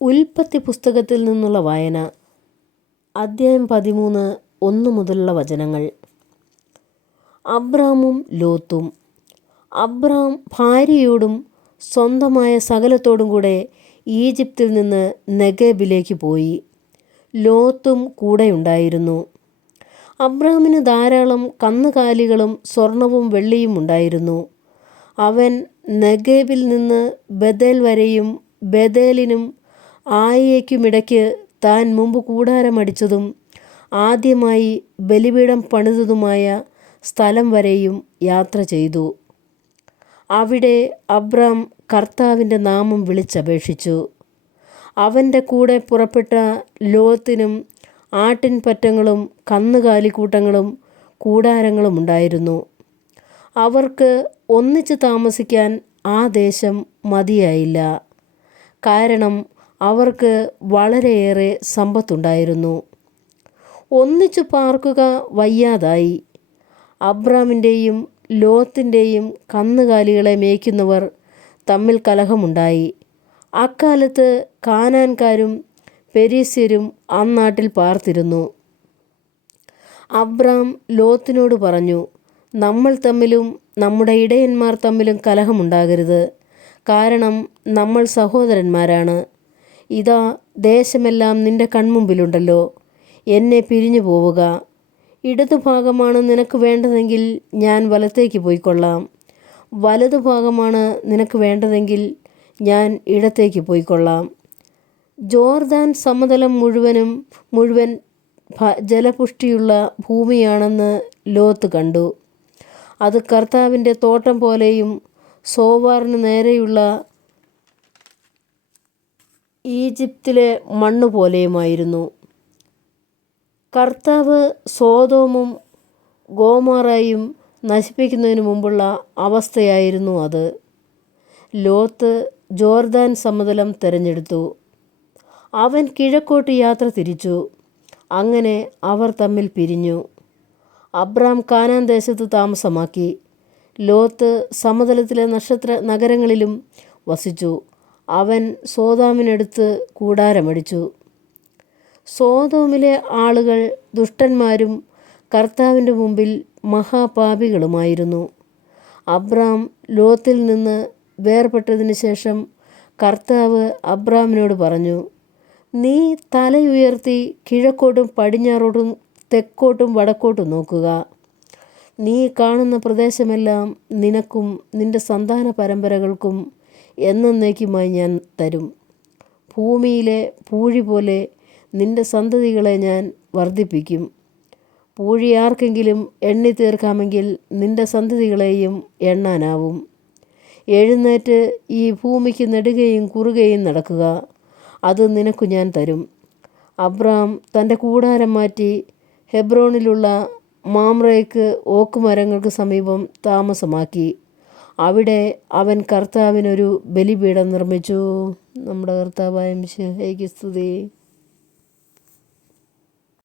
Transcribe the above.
ഉൽപ്പത്തി പുസ്തകത്തിൽ നിന്നുള്ള വായന. അദ്ധ്യായം 13, 1 മുതലുള്ള വചനങ്ങൾ. അബ്രാമും ലോത്തും. അബ്രാം ഭാര്യയോടും സ്വന്തമായ സകലത്തോടും കൂടെ ഈജിപ്തിൽ നിന്ന് നെഗേബിലേക്ക് പോയി. ലോത്തും കൂടെയുണ്ടായിരുന്നു. അബ്രാമിന് ധാരാളം കന്നുകാലികളും സ്വർണവും വെള്ളിയും ഉണ്ടായിരുന്നു. അവൻ നെഗേബിൽ നിന്ന് ബഥേൽ വരെയും ബഥേലിനും ആയിയ്ക്കുമിടയ്ക്ക് താൻ മുമ്പ് കൂടാരമടിച്ചതും ആദ്യമായി ബലിപീഠം പണിതതുമായ സ്ഥലം വരെയും യാത്ര ചെയ്തു. അവിടെ അബ്രാം കർത്താവിൻ്റെ നാമം വിളിച്ചപേക്ഷിച്ചു. അവൻ്റെ കൂടെ പുറപ്പെട്ട ലോത്തിനും ആട്ടിൻപറ്റങ്ങളും കന്നുകാലിക്കൂട്ടങ്ങളും കൂടാരങ്ങളും ഉണ്ടായിരുന്നു. അവർക്ക് ഒന്നിച്ച് താമസിക്കാൻ ആ ദേശം മതിയായില്ല, കാരണം അവർക്ക് വളരെയേറെ സമ്പത്തുണ്ടായിരുന്നു. ഒന്നിച്ചു പാർക്കുക വയ്യാതായി. അബ്രാമിൻ്റെയും ലോത്തിൻ്റെയും കന്നുകാലികളെ മേയ്ക്കുന്നവർ തമ്മിൽ കലഹമുണ്ടായി. അക്കാലത്ത് കാനാൻകാരും പെരിസ്യരും അന്നാട്ടിൽ പാർത്തിരുന്നു. അബ്രാം ലോത്തിനോട് പറഞ്ഞു, നമ്മൾ തമ്മിലും നമ്മുടെ ഇടയന്മാർ തമ്മിലും കലഹമുണ്ടാകരുത്, കാരണം നമ്മൾ സഹോദരന്മാരാണ്. ഇതാ, ദേശമെല്ലാം നിന്റെ കൺമുമ്പിലുണ്ടല്ലോ. എന്നെ പിരിഞ്ഞു പോവുക. ഇടതുഭാഗമാണ് നിനക്ക് വേണ്ടതെങ്കിൽ ഞാൻ വലത്തേക്ക് പോയിക്കൊള്ളാം, വലതുഭാഗമാണ് നിനക്ക് വേണ്ടതെങ്കിൽ ഞാൻ ഇടത്തേക്ക് പോയിക്കൊള്ളാം. ജോർദാൻ സമതലം മുഴുവൻ ജലപുഷ്ടിയുള്ള ഭൂമിയാണെന്ന് ലോത്ത് കണ്ടു. അത് കർത്താവിൻ്റെ തോട്ടം പോലെയും സോവാറിന് നേരെയുള്ള ഈജിപ്തിലെ മണ്ണുപോലെയുമായിരുന്നു. കർത്താവ് സോദോമും ഗോമോറയും നശിപ്പിക്കുന്നതിന് മുമ്പുള്ള അവസ്ഥയായിരുന്നു അത്. ലോത്ത് ജോർദാൻ സമതലം തിരഞ്ഞെടുത്തു. അവൻ കിഴക്കോട്ട് യാത്ര തിരിച്ചു. അങ്ങനെ അവർ തമ്മിൽ പിരിഞ്ഞു. അബ്രാം കാനാൻ ദേശത്ത് താമസമാക്കി. ലോത്ത് സമതലത്തിലെ നഗരങ്ങളിലും വസിച്ചു. അവൻ സോദോമിനടുത്ത് കൂടാരമടിച്ചു. സോദോമിലെ ആളുകൾ ദുഷ്ടന്മാരും കർത്താവിൻ്റെ മുമ്പിൽ മഹാപാപികളുമായിരുന്നു. അബ്രാം ലോത്തിൽ നിന്ന് വേർപെട്ടതിന് ശേഷം കർത്താവ് അബ്രാമിനോട് പറഞ്ഞു, നീ തലയുയർത്തി കിഴക്കോട്ടും പടിഞ്ഞാറോട്ടും തെക്കോട്ടും വടക്കോട്ടും നോക്കുക. നീ കാണുന്ന പ്രദേശമെല്ലാം നിനക്കും നിന്റെ സന്താന പരമ്പരകൾക്കും എന്നേക്കുമായി ഞാൻ തരും. ഭൂമിയിലെ പൂഴി പോലെ നിന്റെ സന്തതികളെ ഞാൻ വർദ്ധിപ്പിക്കും. പൂഴി ആർക്കെങ്കിലും എണ്ണി തീർക്കാമെങ്കിൽ നിന്റെ സന്തതികളെയും എണ്ണാനാവും. എഴുന്നേറ്റ് ഈ ഭൂമിക്ക് നെടുകയും കുറുകയും നടക്കുക, അത് നിനക്കു ഞാൻ തരും. അബ്രാം തൻ്റെ കൂടാരം മാറ്റി ഹെബ്രോണിലുള്ള മാമ്രേക്ക് ഓക്കുമരങ്ങൾക്ക് സമീപം താമസമാക്കി. അവിടെ അവൻ കർത്താവിനൊരു ബലിപീഠം നിർമ്മിച്ചു. നമ്മുടെ കർത്താവായ മിശിഹായ്ക്ക് സ്തുതി.